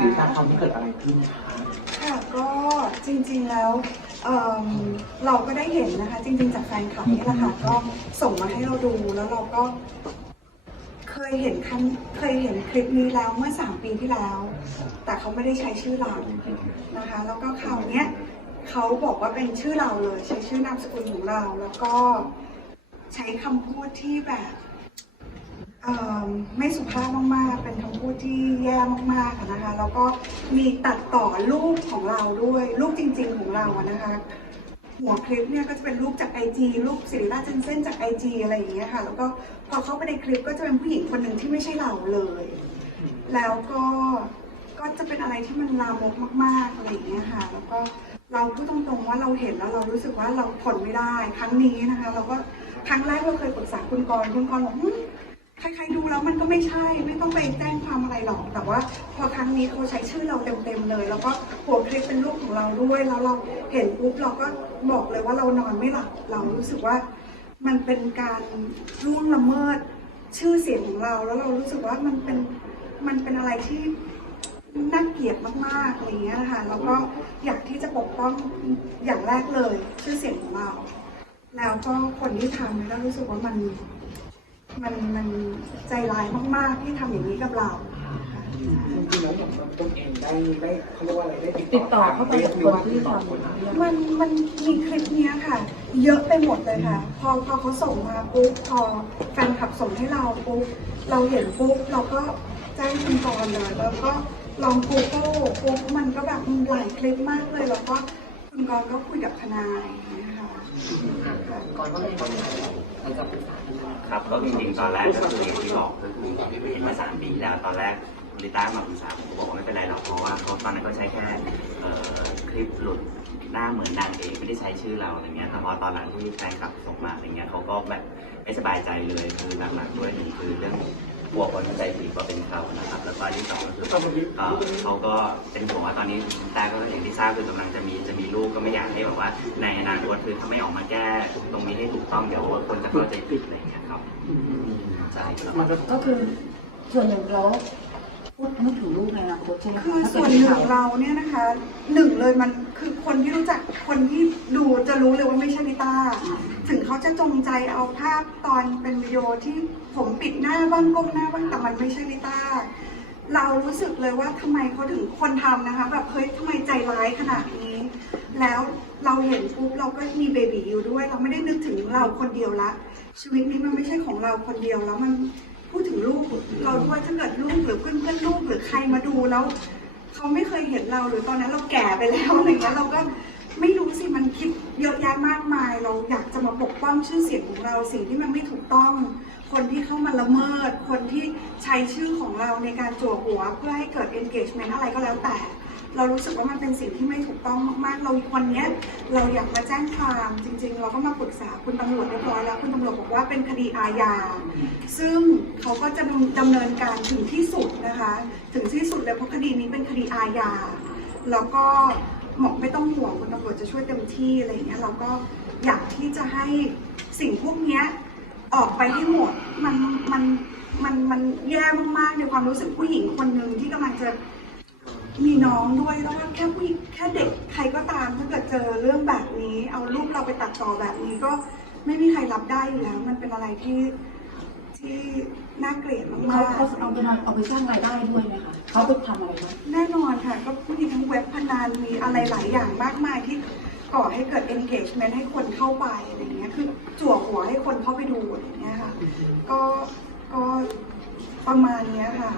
ฟีดแบ็กเขาที่เกิดอะไรขึ้นคะค่ะก็จริงๆแล้วเอิ่มเราก็ได้เห็นนะคะ จริง ๆ จากแฟนคลับนี่แหละค่ะก็ส่งมาให้เราดูแล้วเราก็ เคยเห็นคันเคยเห็นคลิปนี้แล้วเมื่อสามปีที่แล้ว แต่เขาไม่ได้ใช้ชื่อเรานะคะ แล้วก็คราวเนี้ยเขาบอกว่าเป็นชื่อเราเลย ใช้ชื่อนามสกุลของเรา แล้วก็ใช้คำพูดที่แบบ ไม่สุภาพมากๆ เป็นคำพูดที่แย่มากๆนะคะ แล้วก็มีตัดต่อรูปของเราด้วย รูปจริง ๆ ของเราอะนะคะ หัวคลิปเนี่ยก็จะเป็นรูปจากไอจีรูปสิริราชเจนเซนจากไอจีอะไรอย่างเงี้ยค่ะ แล้วก็พอเข้าไปในคลิปก็จะเป็นผู้หญิงคนหนึ่งที่ไม่ใช่เราเลย แล้วก็ก็จะเป็นอะไรที่มันลามกมากๆอะไรอย่างเงี้ยค่ะ แล้วก็เราพูดตรงๆว่าเราเห็นแล้วเรารู้สึกว่าเราทนไม่ได้ ครั้งนี้นะคะ เราก็ครั้งแรกเราเคยปรึกษาคุณกรณ์คุณกรณ์บอก ใครๆดูแล้วมันก็ไม่ใช่ไม่ต้องไปแจ้งความอะไรหรอก แต่ว่าพอครั้งนี้เขาใช้ชื่อเราเต็มๆเลย แล้วก็หัวคลิปเป็นรูปของเราด้วย แล้วเราเห็นปุ๊บเราก็บอกเลยว่าเรานอนไม่หลับเรารู้สึกว่ามันเป็นการล่วงละเมิดชื่อเสียงของเรา แล้วเรารู้สึกว่ามันเป็นมันเป็นอะไรที่น่าเกลียดมากๆอะไรเงี้ยนะคะแล้วก็อยากที่จะปกป้องอย่างแรกเลย ชื่อเสียงของเรา แล้วก็คนที่ทำเนี่ยก็รู้สึกว่ามัน มันมันใจร้ายมากๆที่ทำอย่างนี้กับเรา จริงๆแล้วอย่างตัวต้นเองได้ได้เขาเรียกว่าอะไรได้ติดต่อเข้าไปกับคนที่ทำคนมันมันมีคลิปเนี้ยค่ะ เยอะไปหมดเลยค่ะ พอพอเขาส่งมาปุ๊บพอแฟนคลับส่งให้เราปุ๊บเราเห็นปุ๊บเราก็แจ้งคุณกรณ์เลยแล้วก็ลอง Google ปุ๊บมันก็แบบหลายคลิปมากเลย แล้วก็คุณกรณ์ก็คุยกับทนายนะคะค่ะ ก่อนว่ามีคนไหนเราจะปรึกษากันไหมครับก็จริงๆตอนแรกก็คืออย่างที่บอกก็คือเห็นมาสามปีแล้วตอนแรกลิต้ามาปรึกษาผมก็บอกว่าไม่เป็นไรหรอกเพราะว่าเขาตอนนั้นก็ใช้แค่คลิปหลุดหน้าเหมือนนางเอกไม่ได้ใช้ชื่อเราอะไรเงี้ยแต่พอตอนหลังที่แฟนคลับส่งมาอะไรเงี้ยเขาก็แบบไม่สบายใจเลยคือหลักๆด้วยหนึ่งคือเรื่อง กลัวคนเข้าใจผิดว่าเป็นเขานะครับ แล้วก็ที่สองก็คือเอ่อเขาก็เป็นห่วงว่าตอนนี้ลิต้าก็อย่างที่ทราบคือกำลังจะมีจะมีลูกก็ไม่อยากให้แบบว่า ในอนาคตคือถ้าไม่ออกมาแก้ตรงนี้ให้ถูกต้องเดี๋ยวคนจะเข้าใจผิดอะไรเงี้ยครับใช่ครับ มันก็ ก็คือส่วนหนึ่งเรา พูดนึกถึงลูกในอนาคตใช่ไหมคือส่วนหนึ่งเราเนี่ยนะคะหนึ่งเลยมันคือคนที่รู้จักคนที่ดูจะรู้เลยว่าไม่ใช่ลิต้า ถึงเขาจะจงใจเอาภาพตอนเป็นวิดีโอที่ผมปิดหน้าบ้างก้มหน้าบ้างแต่มันไม่ใช่ลิต้า เรารู้สึกเลยว่าทำไมเขาถึงคนทำนะคะแบบเฮ้ยทำไมใจร้ายขนาดนี้ แล้วเราเห็นปุ๊บเราก็มีเบบีอยู่ด้วย เราไม่ได้นึกถึงเราคนเดียวละ ชีวิตนี้มันไม่ใช่ของเราคนเดียวแล้วมัน พูดถึงลูกเราด้วยถ้าเกิดลูกหรือเพื่อนเพื่อนๆลูกหรือใครมาดูแล้วเขาไม่เคยเห็นเราหรือตอนนั้นเราแก่ไปแล้วอะไรเงี้ยเราก็ไม่รู้สิมันคิดเยอะแยะมากมาย เราอยากจะมาปกป้องชื่อเสียงของเราสิ่งที่มันไม่ถูกต้อง คนที่เข้ามาละเมิด คนที่ใช้ชื่อของเราในการจั่วหัวเพื่อให้เกิด engagement อะไรก็แล้วแต่ เรารู้สึกว่ามันเป็นสิ่งที่ไม่ถูกต้องมากๆ เราวันนี้เราอยากมาแจ้งความจริง ๆ เราก็มาปรึกษาคุณตำรวจเรียบร้อยแล้วคุณตำรวจบอกว่าเป็นคดีอาญาซึ่งเขาก็จะดำเนินการถึงที่สุดนะคะ ถึงที่สุดเลยเพราะคดีนี้เป็นคดีอาญาแล้วก็หมอกไม่ต้องห่วงคุณตำรวจจะช่วยเต็มที่อะไรอย่างเงี้ยเราก็อยากที่จะให้สิ่งพวกเนี้ยออกไปให้หมดมันมันมันมันแย่มากๆในความรู้สึกผู้หญิงคนหนึ่งที่กำลังจะ มีน้องด้วยแล้วก็แค่ผู้หญิงแค่เด็กใครก็ตามถ้าเกิดเจอเรื่องแบบนี้ เอารูปเราไปตัดต่อแบบนี้ก็ไม่มีใครรับได้อยู่แล้ว มันเป็นอะไรที่ที่น่าเกลียดมาเขากเขาเอาไปมาเอาไปสร้างรายได้ด้วยไหมคะเขาไปทำอะไรคะๆแน่นอนค่ะ ก็มีทั้งเว็บพนันมีอะไรหลายอย่างมากมายที่ก่อให้เกิด engagement ให้คนเข้าไปอะไรอย่างเงี้ยคือจั่วหัวให้คนเข้าไปดูอะไรอย่างเงี้ยค่ะ ก็ก็ประมาณเนี้ยค่ะ